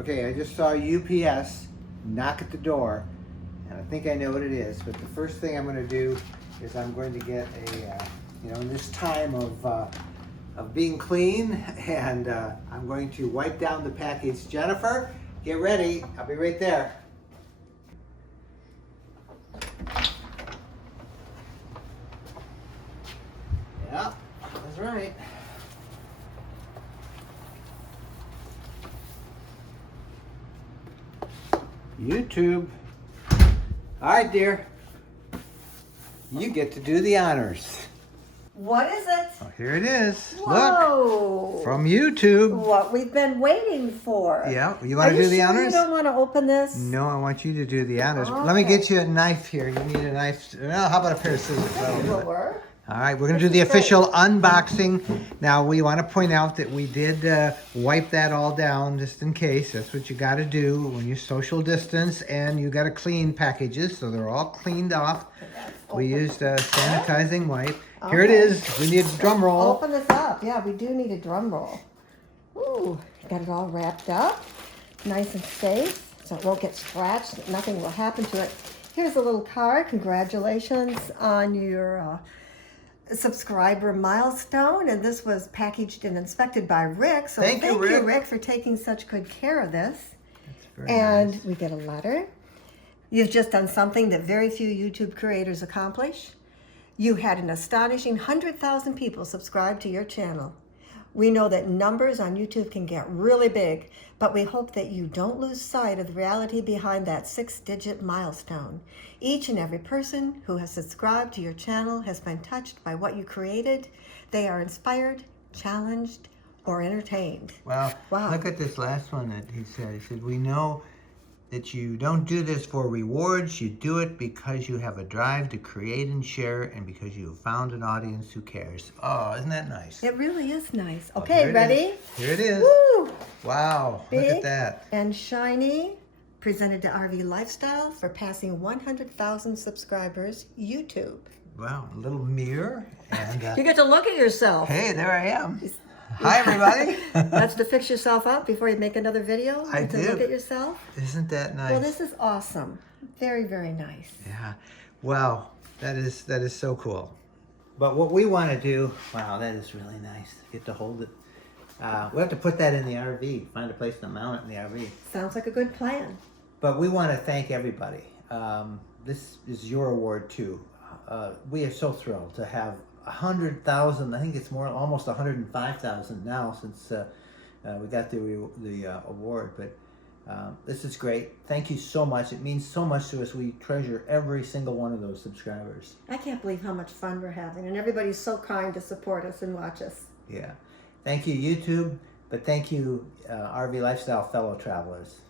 Okay, I just saw UPS knock at the door, and I think I know what it is. But the first thing I'm going to do is I'm going to get a, in this time of being clean, and I'm going to wipe down the package. Jennifer, get ready. I'll be right there. Yeah, that's right. YouTube. All right, dear. You get to do the honors. What is it? Oh, here it is. Whoa. Look, from YouTube. What we've been waiting for. Yeah, you want to do the honors? You don't want to open this? No, I want you to do the honors. Okay. Let me get you a knife here. You need a knife. Well, how about a pair of scissors? This will work. All right, we're going to do the official unboxing. Now, we want to point out that we did wipe that all down just in case. That's what you got to do when you social distance, and you got to clean packages, so they're all cleaned off. We used a sanitizing wipe. Okay. Here it is. We need a drum roll. Open this up. Yeah, we do need a drum roll. Ooh, got it all wrapped up. Nice and safe, so it won't get scratched. Nothing will happen to it. Here's a little card. Congratulations on your subscriber milestone, and this was packaged and inspected by Rick. So thank you, Rick, for taking such good care of this. And nice. We get a letter. You've just done something that very few YouTube creators accomplish. You had an astonishing 100,000 people subscribe to your channel. We know that numbers on YouTube can get really big, but we hope that you don't lose sight of the reality behind that 6-digit milestone. Each and every person who has subscribed to your channel has been touched by what you created. They are inspired, challenged, or entertained. Well, wow. Look at this last one that he said. He said, we know that you don't do this for rewards. You do it because you have a drive to create and share, and because you have found an audience who cares. Oh, isn't that nice? It really is nice. Okay, ready? Here it is. Woo! Wow, big look at that. And shiny, presented to RV Lifestyle for passing 100,000 subscribers, YouTube. Wow, a little mirror. And you get to look at yourself. Hey, there I am. Hi, everybody. That's to fix yourself up before you make another video? I do. To look at yourself? Isn't that nice? Well, this is awesome. Very, very nice. Yeah. Wow. That is so cool. But what we want to do, wow, that is really nice. Get to hold it. We have to put that in the RV. Find a place to mount it in the RV. Sounds like a good plan. But we want to thank everybody. This is your award, too. We are so thrilled to have 100,000, I think it's more, almost 105,000 now since we got the award, but this is great. Thank you so much. It means so much to us. We treasure every single one of those subscribers. I can't believe how much fun we're having, and everybody's so kind to support us and watch us. Yeah. Thank you, YouTube, but thank you, RV Lifestyle fellow travelers.